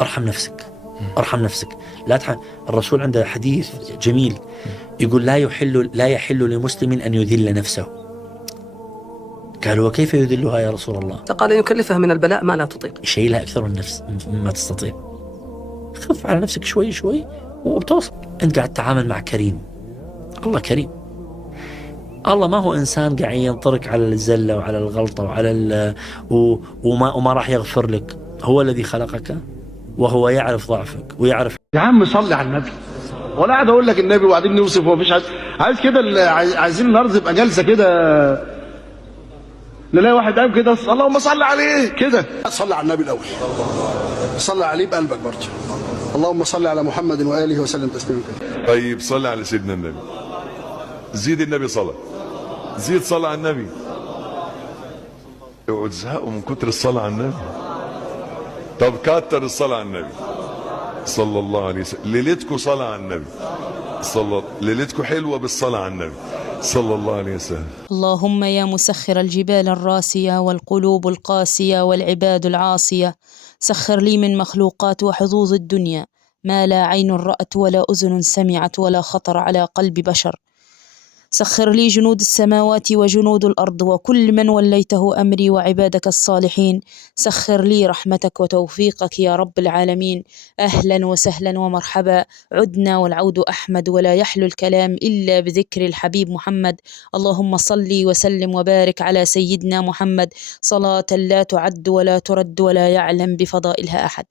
ارحم نفسك، ارحم نفسك. الرسول عنده حديث جميل يقول لا يحل لمسلم أن يذل نفسه. قالوا وكيف يذلها يا رسول الله؟ قال يكلفها من البلاء ما لا تطيق، يشيلها أكثر من نفس مما تستطيع. خف على نفسك شوي شوي وبتوصل. أنت قاعد تتعامل مع كريم، الله كريم. الله ما هو إنسان قاعد ينطرك على الزلة وعلى الغلطة وعلى وما راح يغفر لك. هو الذي خلقك وهو يعرف ضعفك ويعرف. يا عم صلي على النبي، ولا قاعد اقول لك النبي وبعدين نوصف ومفيش عايز كده. عايزين النهارده تبقى جلسه كده، نلاقي واحد قايم كده اللهم صل عليه كده. صلي على النبي الاول، صلي عليه بقلبك برضه. اللهم صل على محمد واله وسلم تسليما كثيرا. طيب صلي على سيدنا النبي، زيد النبي صلاه، زيد صلاه على النبي. اوعوا تزهقوا من كتر الصلاه على النبي. طب كتر الصلاه على النبي صلى الله عليه وسلم. ليلتكم صلاه على النبي، ليلتكم حلوه بالصلاه على النبي صلى الله عليه وسلم. اللهم يا مسخر الجبال الراسية والقلوب القاسية والعباد العاصية، سخر لي من مخلوقات وحظوظ الدنيا ما لا عين رأت ولا أذن سمعت ولا خطر على قلب بشر. سخر لي جنود السماوات وجنود الأرض وكل من وليته أمري وعبادك الصالحين. سخر لي رحمتك وتوفيقك يا رب العالمين. أهلا وسهلا ومرحبا، عدنا والعود أحمد، ولا يحلو الكلام إلا بذكر الحبيب محمد. اللهم صل وسلم وبارك على سيدنا محمد صلاة لا تعد ولا ترد ولا يعلم بفضائلها أحد.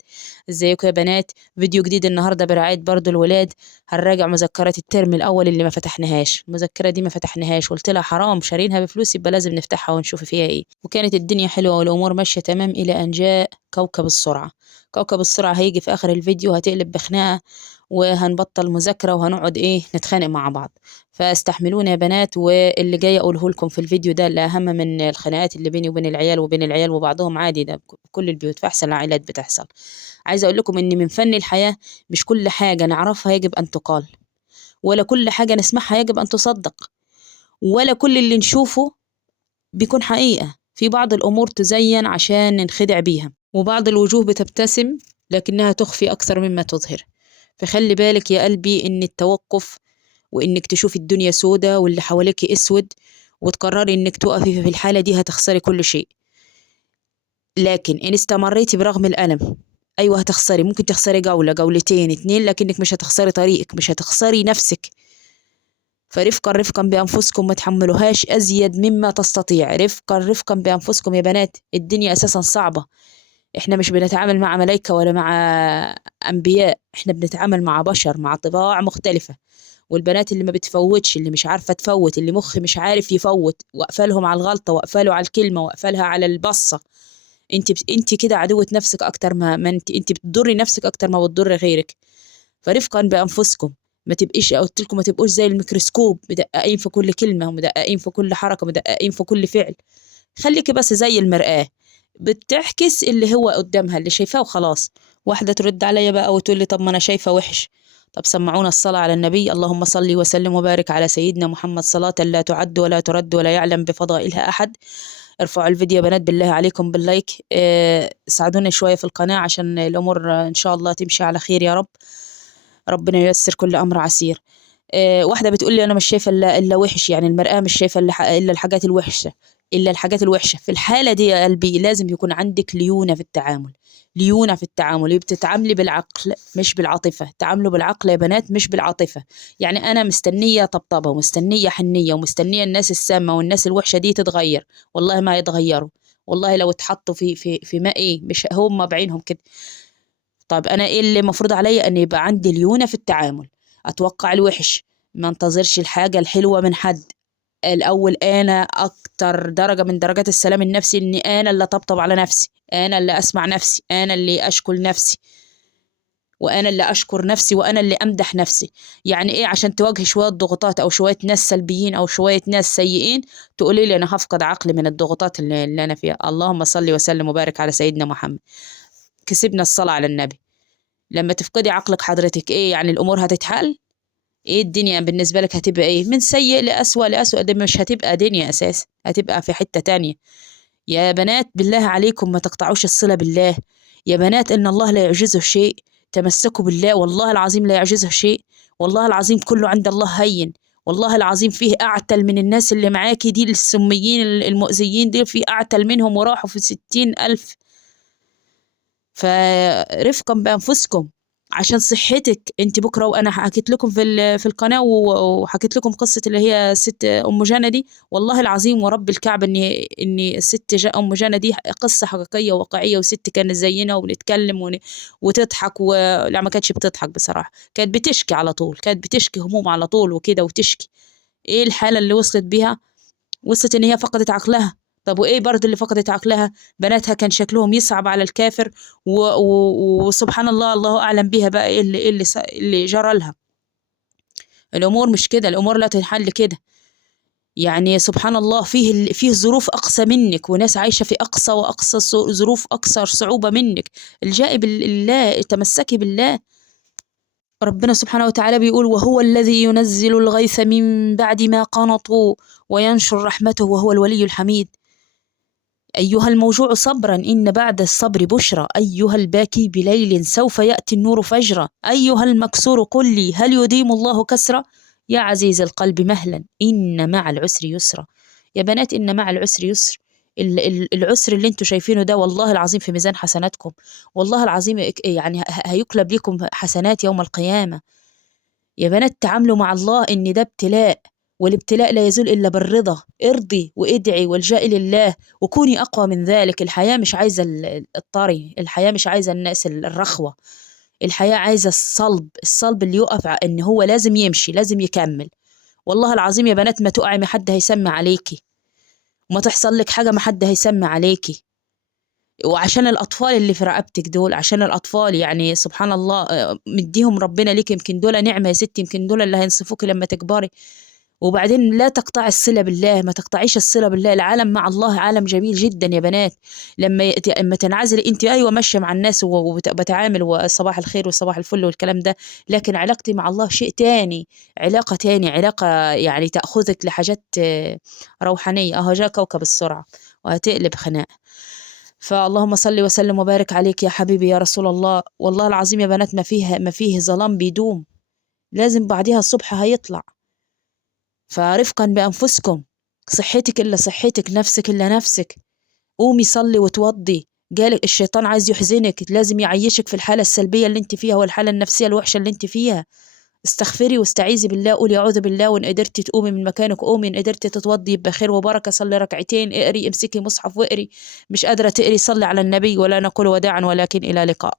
ازيكم يا بنات؟ فيديو جديد النهاردة برعاية برضو الولاد. هنراجع مذكرات الترم الأول اللي ما فتحناهاش. المذكرة دي ما فتحناهاش، قلت لها حرام شارينها بفلوس يبقى لازم نفتحها ونشوف فيها ايه. وكانت الدنيا حلوة والأمور ماشية تمام إلى أن جاء كوكب السرعة. كوكب السرعة هيجي في آخر الفيديو هتقلب بخناقة وهنبطل مذاكرة وهنقعد نتخانق مع بعض. فاستحملونا يا بنات، واللي جاي أقوله لكم في الفيديو ده اللي أهم من الخناقات اللي بيني وبين العيال وبين العيال وبعضهم عادي، ده كل البيوت، في أحسن العائلات بتحصل. عايزة أقول لكم إن من فن الحياة مش كل حاجة نعرفها يجب أن تقال، ولا كل حاجة نسمعها يجب أن تصدق، ولا كل اللي نشوفه بيكون حقيقة. في بعض الأمور تزين عشان ننخدع بيها، وبعض الوجوه بتبتسم لكنها تخفي أكثر مما تظهر. فخلي بالك يا قلبي إن التوقف، وإنك تشوف الدنيا سودة واللي حواليك أسود وتقرري إنك تقفي في الحالة دي هتخسري كل شيء. لكن إن استمريتي برغم الألم، أيوة هتخسري، ممكن تخسري جولة جولتين اتنين، لكنك مش هتخسري طريقك، مش هتخسري نفسك. فرفقا رفقا بأنفسكم، ما تحملوهاش أزيد مما تستطيع. رفقا رفقا بأنفسكم يا بنات، الدنيا أساسا صعبة. إحنا مش بنتعامل مع ملايكة ولا مع أنبياء، إحنا بنتعامل مع بشر مع طباع مختلفة. والبنات اللي ما بتفوتش، اللي مش عارفة تفوت، اللي مخ مش عارف يفوت، وقفلهم على الغلطة، وقفله على الكلمة، وقفلها على البصة. انت كده عدوة نفسك أكتر ما انت بتضري نفسك أكتر ما بتضري غيرك. فرفقا بأنفسكم، ما تبقيش، قلت لكم ما تبقوش زي الميكروسكوب مدققين في كل كلمة ومدققين في كل حركة ومدققين في كل فعل. خليكي بس زي المرآة بتعكس اللي هو قدامها، اللي شايفاه وخلاص. واحدة ترد عليا بقى وتقول لي طب ما أنا شايفة وحش. طب سمعونا الصلاة على النبي. اللهم صل وسلم وبارك على سيدنا محمد صلاة لا تعد ولا ترد ولا يعلم بفضائلها أحد. ارفعوا الفيديو يا بنات بالله عليكم باللايك، ساعدوني شوية في القناة عشان الأمور إن شاء الله تمشي على خير يا رب. ربنا ييسر كل أمر عسير. واحدة بتقول لي أنا مش شايفة إلا وحش، يعني المرآة مش شايفة إلا الحاجات الوحشة، إلا الحاجات الوحشة. في الحالة دي يا قلبي لازم يكون عندك ليونة في التعامل. ليونة في التعامل، بتتعاملي بالعقل مش بالعاطفة. تعاملوا بالعقل يا بنات مش بالعاطفة. يعني أنا مستنية طبطبة ومستنية حنية ومستنية الناس السامة والناس الوحشة دي تتغير، والله ما يتغيروا. والله لو اتحطوا في ماء مش هم بعينهم كده. طيب أنا إيه اللي مفروض عليا؟ أن يبقى عندي ليونة في التعامل، أتوقع الوحش، ما انتظرش الحاجة الحلوة من حد. الأول أنا أكتر درجة من درجات السلام النفسي إني أنا اللي طبطب على نفسي، أنا اللي أسمع نفسي، أنا اللي أشكر نفسي، وأنا اللي أشكر نفسي، وأنا اللي أمدح نفسي. يعني إيه؟ عشان تواجه شوية ضغوطات أو شوية ناس سلبيين أو شوية ناس سيئين تقولي لي أنا هفقد عقلي من الضغوطات اللي أنا فيها. اللهم صل وسلم وبارك على سيدنا محمد. كسبنا الصلاة على النبي. لما تفقدي عقلك حضرتك إيه يعني؟ الأمور هتتحل؟ ايه الدنيا بالنسبة لك هتبقى ايه؟ من سيء لأسوأ لأسوأ. ده مش هتبقى دنيا اساس، هتبقى في حتة تانية. يا بنات بالله عليكم ما تقطعوش الصلة بالله. يا بنات إن الله لا يعجزه شيء، تمسكوا بالله، والله العظيم لا يعجزه شيء، والله العظيم كله عند الله هين، والله العظيم فيه أعتل من الناس اللي معاكي دي السميين المؤذيين دي، فيه أعتل منهم وراحوا في 60,000. فرفقا بأنفسكم عشان صحتك انت بكره. وانا حكيت لكم في القناه وحكيت لكم قصه اللي هي الست ام جنى دي، والله العظيم ورب الكعبه ان الست ام جنى دي قصه حقيقيه وواقعيه، وست كانت زينا وبنتكلم وتضحك لا ما كانتش بتضحك بصراحه، كانت بتشكي على طول، كانت بتشكي هموم على طول وكده وتشكي. ايه الحاله اللي وصلت بيها؟ وصلت ان هي فقدت عقلها. طب وايه برضه اللي فقدت عقلها؟ بناتها كان شكلهم يصعب على الكافر، وسبحان الله، الله اعلم بيها بقى ايه اللي جرى لها. الامور مش كده، الامور لا تنحل كده. يعني سبحان الله، فيه ظروف اقسى منك، وناس عايشه في اقصى واقصى ظروف اكثر صعوبه منك. الجائي بالله، تمسكي بالله. ربنا سبحانه وتعالى بيقول: وهو الذي ينزل الغيث من بعد ما قنطوا وينشر رحمته وهو الولي الحميد. أيها الموجوع صبرا إن بعد الصبر بشرى، أيها الباكي بليل سوف يأتي النور فجرا، أيها المكسور قل لي هل يديم الله كسرا، يا عزيز القلب مهلا إن مع العسر يسرا. يا بنات إن مع العسر يسر. العسر اللي انتوا شايفينه ده والله العظيم في ميزان حسناتكم، والله العظيم يعني هيكلب لكم حسنات يوم القيامة. يا بنات تعاملوا مع الله إن ده ابتلاء، والابتلاء لا يزول إلا بالرضا. ارضي وادعي والجئي لله وكوني أقوى من ذلك. الحياة مش عايزة الطري، الحياة مش عايزة الناس الرخوة، الحياة عايزة الصلب اللي يقف إن هو لازم يمشي، لازم يكمل. والله العظيم يا بنات ما تقعي ما حد هيسمي عليكي، وما تحصل لك حاجة ما حد هيسمي عليكي. وعشان الأطفال اللي في رقبتك دول، عشان الأطفال يعني سبحان الله مديهم ربنا ليك، يمكن دول نعمة يا ستي، يمكن دول اللي هينصفوك لما تكبري. وبعدين لا تقطعي الصلة بالله، ما تقطعيش الصلة بالله. العالم مع الله عالم جميل جدا يا بنات. لما تنعزلي انت ايوه ماشية مع الناس وبتعامل وصباح الخير وصباح الفل والكلام ده، لكن علاقتي مع الله شيء تاني، علاقة تاني، علاقة يعني تأخذك لحاجات روحانية. اهو جاء كوكب السرعة وهتقلب خناق. فاللهم صل وسلم وبارك عليك يا حبيبي يا رسول الله. والله العظيم يا بنات ما فيه ظلام بيدوم، لازم بعدها الصبح هيطلع. فرفقا بأنفسكم، صحتك إلا صحتك، نفسك إلا نفسك. قومي صلي وتوضي. جالك الشيطان عايز يحزنك، لازم يعيشك في الحالة السلبية اللي انت فيها والحالة النفسية الوحشة اللي انت فيها. استغفري واستعيذي بالله، قولي أعوذ بالله، وإن قدرتي تقومي من مكانك قومي، إن قدرتي تتوضي يبقى خير وبركة، صلي ركعتين، اقري، امسكي مصحف واقري، مش قادرة تقري صلي على النبي. ولا نقول وداعا ولكن إلى لقاء.